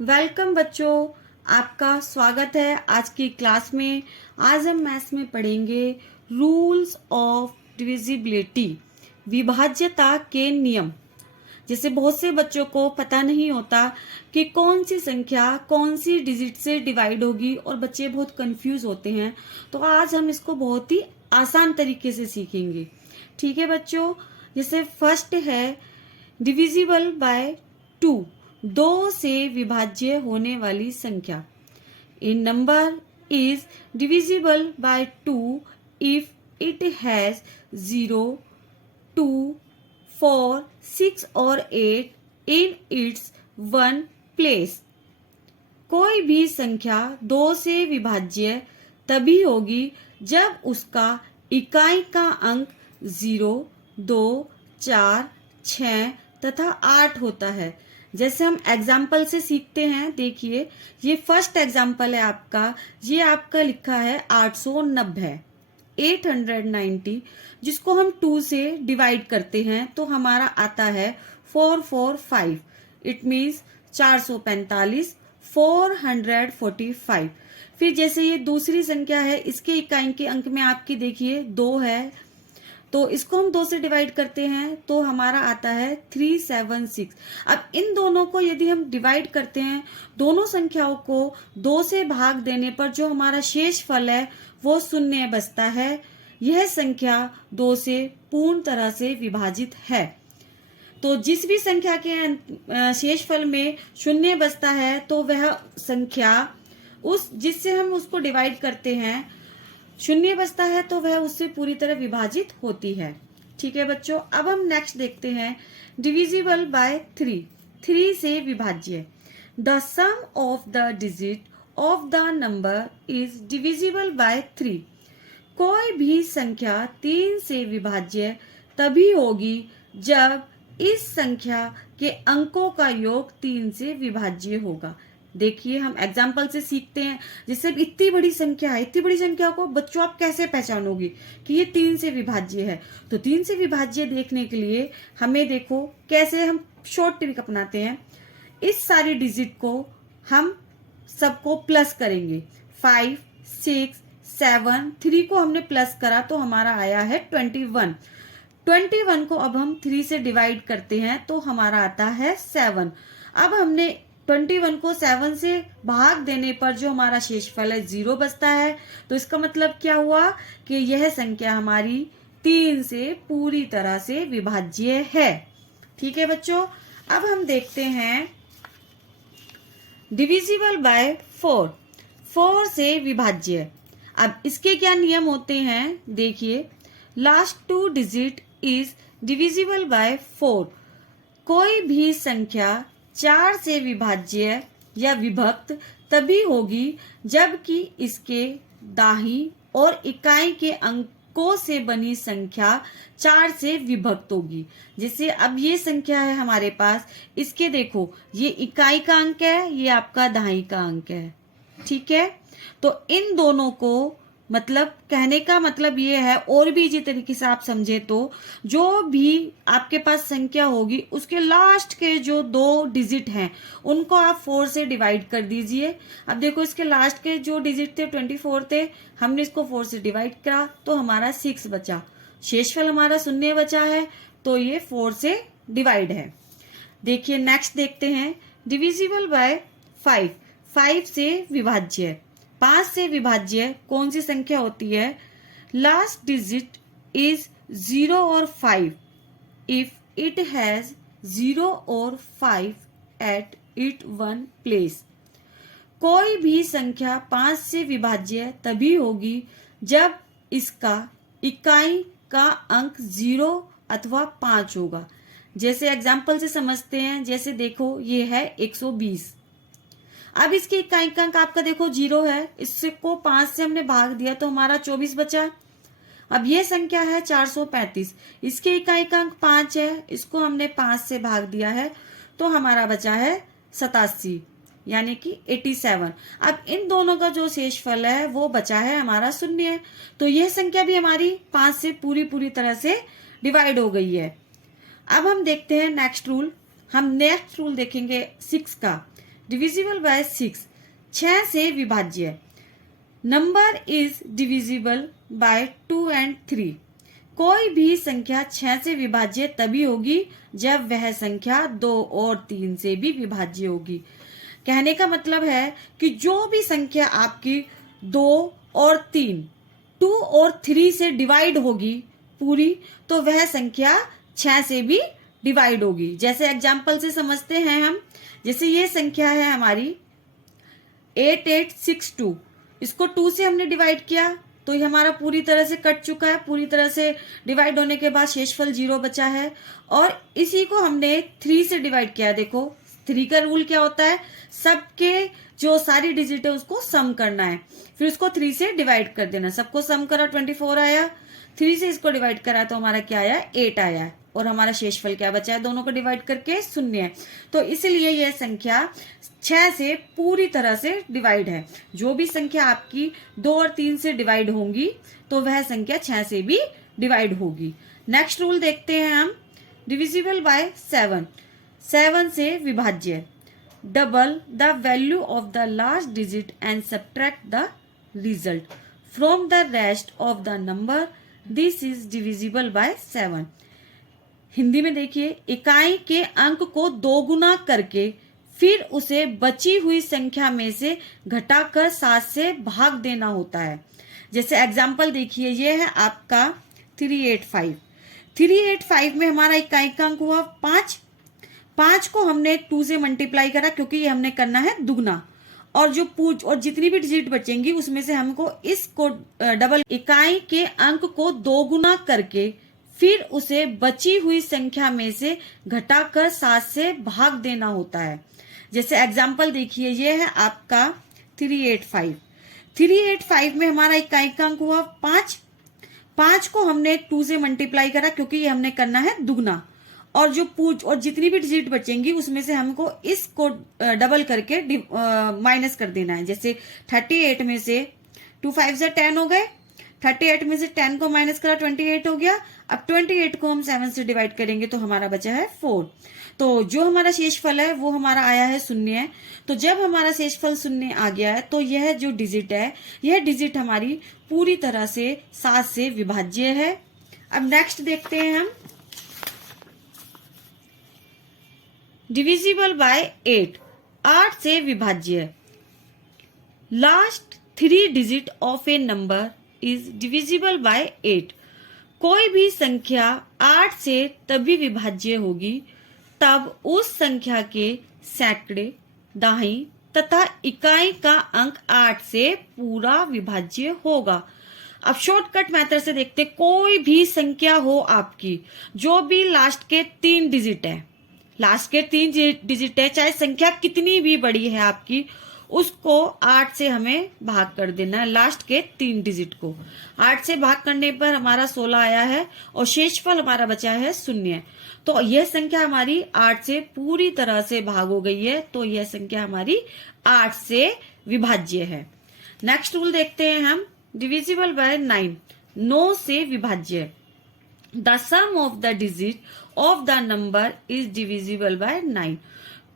Welcome बच्चों, आपका स्वागत है आज की क्लास में। आज हम मैथ्स में पढ़ेंगे रूल्स ऑफ डिविजिबिलिटी, विभाज्यता के नियम। जैसे बहुत से बच्चों को पता नहीं होता कि कौन सी संख्या कौन सी डिजिट से डिवाइड होगी और बच्चे बहुत कंफ्यूज होते हैं, तो आज हम इसको बहुत ही आसान तरीके से सीखेंगे। ठीक है बच्चों, जैसे फर्स्ट है डिविजिबल बाय 2, 2 से विभाज्य होने वाली संख्या। A number is divisible by 2 if it has 0, 2, 4, 6 और 8 इन इट्स वन प्लेस। कोई भी संख्या 2 से विभाज्य तभी होगी जब उसका इकाई का अंक 0, 2, 4, 6 तथा 8 होता है। जैसे हम एग्जाम्पल से सीखते हैं, देखिए ये फर्स्ट एग्जाम्पल है आपका, ये आपका लिखा है 890, 890, जिसको हम 2 से डिवाइड करते हैं तो हमारा आता है 445। It means 445, 445। फिर जैसे ये दूसरी संख्या है, इसके इकाई के अंक में आपकी देखिए 2 है, तो इसको हम 2 से डिवाइड करते हैं तो हमारा आता है 376। अब इन दोनों को यदि हम डिवाइड करते हैं, दोनों संख्याओं को 2 से भाग देने पर जो हमारा शेष फल है वो 0 बचता है। यह संख्या 2 से पूर्ण तरह से विभाजित है। तो जिस भी संख्या के शेष फल में 0 बचता है तो वह संख्या उस जिससे हम उसको डिवाइड करते हैं 0 बचता है तो वह उससे पूरी तरह विभाजित होती है। ठीक है बच्चों, अब हम नेक्स्ट देखते हैं डिविजिबल बाय 3, 3 से विभाज्य। The sum of the digit of the number is divisible by 3। कोई भी संख्या 3 से विभाज्य तभी होगी जब इस संख्या के अंकों का योग 3 से विभाज्य होगा। देखिए हम एग्जाम्पल से सीखते हैं। जैसे इतनी बड़ी संख्या है, इतनी बड़ी संख्या को बच्चों आप कैसे पहचानोगे कि ये 3 से विभाज्य है? तो 3 से विभाज्य देखने के लिए हमें देखो कैसे हम शॉर्ट ट्रिक अपनाते हैं। इस सारी डिजिट को हम सबको प्लस करेंगे। 5, 6, 7, 3 को हमने प्लस करा तो हमारा आया है 21। 21 को अब हम 3 से डिवाइड करते हैं तो हमारा आता है 7। अब हमने 21 को 7 से भाग देने पर जो हमारा शेषफल है 0 बचता है। तो इसका मतलब क्या हुआ कि यह संख्या हमारी 3 से पूरी तरह से विभाज्य है। ठीक है बच्चों, अब हम देखते हैं डिविजिबल बाय 4, 4 से विभाज्य। अब इसके क्या नियम होते हैं देखिए। Last 2 digit is divisible bye 4। कोई भी संख्या 4 से विभाज्य या विभक्त तभी होगी जबकि इसके दाहिनी और इकाई के अंकों से बनी संख्या 4 से विभक्त होगी। जैसे अब ये संख्या है हमारे पास, इसके देखो ये इकाई का अंक है, ये आपका दाहिनी का अंक है। ठीक है, तो इन दोनों को मतलब कहने का मतलब ये है, और भी इसी तरीके से आप समझे तो जो भी आपके पास संख्या होगी उसके लास्ट के जो 2 डिजिट हैं उनको आप 4 से डिवाइड कर दीजिए। अब देखो इसके लास्ट के जो डिजिट थे 24 थे, हमने इसको 4 से डिवाइड करा तो हमारा 6 बचा। शेषफल हमारा 0 बचा है तो ये 4 से डिवाइड है। देखिए नेक्स्ट देखते हैं डिविजिबल बाय 5, 5 से विभाज्य। 5 से विभाज्य कौन सी संख्या होती है? लास्ट डिजिट इज 0 और 5 इफ इट हैज 0 और 5 एट इट वन प्लेस। कोई भी संख्या 5 से विभाज्य तभी होगी जब इसका इकाई का अंक 0 अथवा 5 होगा। जैसे एग्जाम्पल से समझते हैं, जैसे देखो ये है 120। अब इसके इकाई का अंक आपका देखो 0 है, इसको 5 से हमने भाग दिया तो हमारा 24 बचा। अब ये संख्या है 435, इसके इकाई का अंक 5 है, इसको हमने 5 से भाग दिया है तो हमारा बचा है 87 यानी कि 87। अब इन दोनों का जो शेषफल है वो बचा है हमारा 0। तो यह संख्या भी हमारी 5 से पूरी तरह से डिवाइड हो गई है। अब हम देखते हैं नेक्स्ट रूल। हम नेक्स्ट रूल देखेंगे 6 का। डिविजिबल बाय 6, 6 से विभाज्य। Number is divisible by 2 and 3, कोई भी संख्या 6 से विभाज्य तभी होगी जब वह संख्या 2 और 3 से भी विभाज्य होगी। कहने का मतलब है कि जो भी संख्या आपकी 2 और 3, 2 और 3 से डिवाइड होगी पूरी, तो वह संख्या 6 से भी डिवाइड होगी। जैसे एग्जाम्पल से समझते हैं हम, जैसे ये संख्या है हमारी 8862, इसको 2 से हमने डिवाइड किया तो ये हमारा पूरी तरह से कट चुका है, पूरी तरह से डिवाइड होने के बाद शेषफल 0 बचा है। और इसी को हमने 3 से डिवाइड किया। देखो 3 का रूल क्या होता है, सबके जो सारी डिजिट है उसको सम करना है, फिर उसको 3 से डिवाइड कर देना। सबको सम करा 24 आया, 3 से इसको डिवाइड करा तो हमारा क्या आया, 8 आया। और हमारा शेषफल क्या बचा है, दोनों को डिवाइड करके 0 है। तो इसलिए यह संख्या 6 से पूरी तरह से डिवाइड है। जो भी संख्या आपकी 2 और 3 से डिवाइड होंगी तो वह संख्या 6 से भी डिवाइड होगी। नेक्स्ट रूल देखते हैं हम, डिविजिबल बाय 7, 7 से विभाज्य। Double the value of the last digit and subtract the result from the rest of the number, this is divisible by 7। Hindi में देखिए, इकाई के अंक को 2 गुना करके फिर उसे बची हुई संख्या में से घटाकर 7 से भाग देना होता है। जैसे एग्जाम्पल देखिए, ये है आपका 385। 385 में हमारा इकाई का अंक हुआ 5, 5 को हमने 2 से मल्टीप्लाई करा क्योंकि ये हमने करना है दुगना। और जो और जितनी भी डिजिट बचेंगी उसमें से हमको इसको डबल, इकाई के अंक को 2 गुना करके फिर उसे बची हुई संख्या में से घटाकर 7 से भाग देना होता है। जैसे एग्जाम्पल देखिए, ये है आपका 385। 385 में हमारा इकाई का अंक हुआ 5, 5 को हमने 2 से मल्टीप्लाई करा क्योंकि ये हमने करना है दुगना। और जो और जितनी भी डिजिट बचेंगी उसमें से हमको इसको डबल करके माइनस कर देना है। जैसे 38 में से 2 5 से 10 हो गए, 38 में से 10 को माइनस करा 28 हो गया। अब 28 को हम 7 से डिवाइड करेंगे तो हमारा बचा है 4। तो जो हमारा शेषफल है वो हमारा आया है 0 है। तो जब हमारा शेषफल 0 आ गया है तो यह जो डिजिट है, यह डिजिट हमारी पूरी तरह से 7 से विभाज्य है। अब नेक्स्ट देखते हैं हम, डिविजिबल बाय 8, 8 से विभाज्य। Last 3 digit of a number is divisible by 8, कोई भी संख्या 8 से तभी विभाज्य होगी तब उस संख्या के सैकड़े, दहाई तथा इकाई का अंक 8 से पूरा विभाज्य होगा। अब शॉर्टकट मेथड से देखते, कोई भी संख्या हो आपकी जो भी लास्ट के 3 डिजिट है, लास्ट के 3 डिजिट है, चाहे संख्या कितनी भी बड़ी है आपकी, उसको 8 से हमें भाग कर देना है। लास्ट के 3 डिजिट को 8 से भाग करने पर हमारा 16 आया है और शेषफल हमारा बचा है 0। तो यह संख्या हमारी 8 से पूरी तरह से भाग हो गई है, तो यह संख्या हमारी 8 से विभाज्य है। नेक्स्ट रूल देखते हैं हम, डिविजिबल बाय 9, 9 से विभाज्य। The sum of the digit of the number is divisible by 9,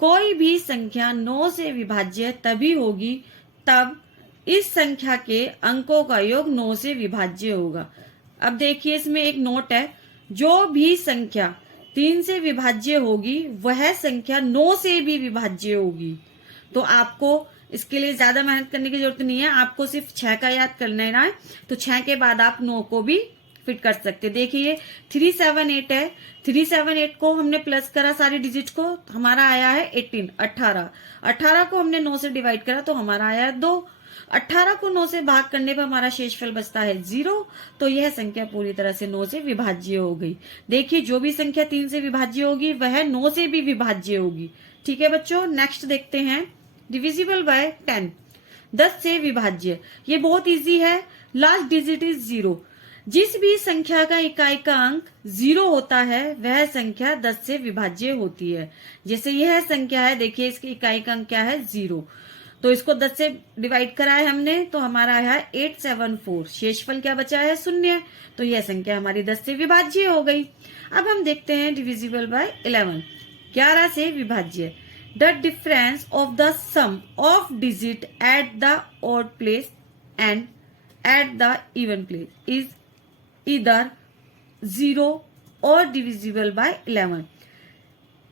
कोई भी संख्या 9 से विभाज्य तभी होगी तब इस संख्या के अंकों का योग 9 से विभाज्य होगा। अब देखिए इसमें एक नोट है, जो भी संख्या 3 से विभाज्य होगी वह संख्या 9 से भी विभाज्य होगी। तो आपको इसके लिए ज्यादा मेहनत करने की जरूरत नहीं है, आपको सिर्फ 6 का याद कर लेना है। तो 6 के बाद आप 9 को भी फिट कर सकते। देखिए 378 है, 378 को हमने प्लस करा सारी डिजिट को, हमारा आया है 18, 18। 18 को हमने 9 से डिवाइड करा तो हमारा आया है 2। 18 को 9 से भाग करने पर हमारा शेषफल बचता है 0। तो यह संख्या पूरी तरह से 9 से विभाज्य हो गई। देखिए जो भी संख्या 3 से विभाज्य होगी वह 9 से भी विभाज्य होगी। ठीक है बच्चों, नेक्स्ट देखते हैं, डिविजिबल बाय 10, 10 से विभाज्य। ये बहुत इजी है, लास्ट डिजिट इज 0। जिस भी संख्या का इकाई का अंक 0 होता है वह संख्या 10 से विभाज्य होती है। जैसे यह संख्या है, देखिए इसकी इकाई का अंक क्या है 0, तो इसको 10 से डिवाइड करा है हमने तो हमारा आया है 874। शेषफल क्या बचा है 0, तो यह संख्या हमारी 10 से विभाज्य हो गई। अब हम देखते हैं डिविजिबल बाय 11, 11 से विभाज्य। The difference of the sum of digit at the odd place and at the even place is either 0 or divisible by 11।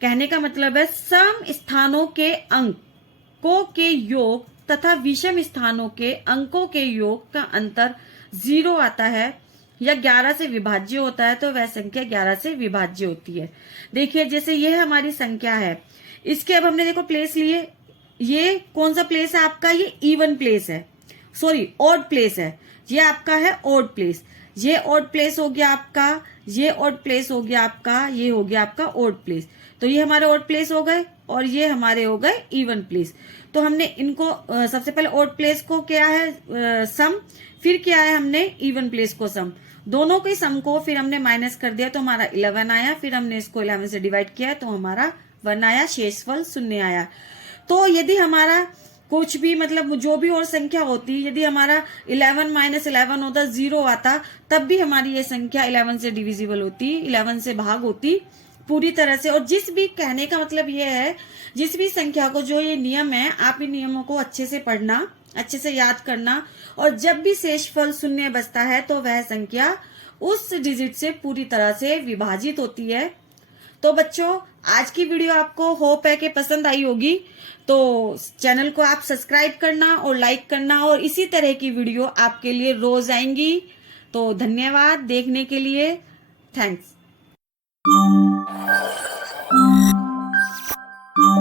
कहने का मतलब है सम स्थानों के अंकों के योग तथा विषम स्थानों के अंकों के योग का अंतर 0 आता है या 11 से विभाज्य होता है तो वह संख्या 11 से विभाज्य होती है। देखिए जैसे ये हमारी संख्या है, इसके अब हमने देखो प्लेस लिए, ये कौन सा प्लेस है आपका, ये इवन प्लेस है, सॉरी ऑड प्लेस है, ये आपका है ऑड प्लेस, ये ऑड प्लेस हो गया आपका, ये ऑड प्लेस हो गया आपका, ये हो गया आपका ऑड प्लेस। तो ये हमारे ऑड प्लेस हो गए और ये हमारे हो गए इवन प्लेस। तो हमने इनको सबसे पहले ऑड प्लेस को क्या है सम, फिर क्या है हमने इवन प्लेस को सम, दोनों के सम को फिर हमने माइनस कर दिया तो हमारा 11 आया, फिर हमने इसको 11 से डिवाइड किया तो हमारा 1 आया, शेषफल 0 आया। तो यदि हमारा कुछ भी मतलब जो भी और संख्या होती, यदि हमारा 11 माइनस 11 होता 0 आता, तब भी हमारी ये संख्या 11 से डिविजिबल होती, 11 से भाग होती पूरी तरह से। और जिस भी कहने का मतलब ये है, जिस भी संख्या को जो ये नियम है, आप इन नियमों को अच्छे से पढ़ना, अच्छे से याद करना, और जब भी शेषफल 0 बचता है तो वह संख्या उस डिजिट से पूरी तरह से विभाजित होती है। तो बच्चों आज की वीडियो आपको होप है कि पसंद आई होगी, तो चैनल को आप सब्सक्राइब करना और लाइक करना, और इसी तरह की वीडियो आपके लिए रोज आएंगी। तो धन्यवाद देखने के लिए, थैंक्स।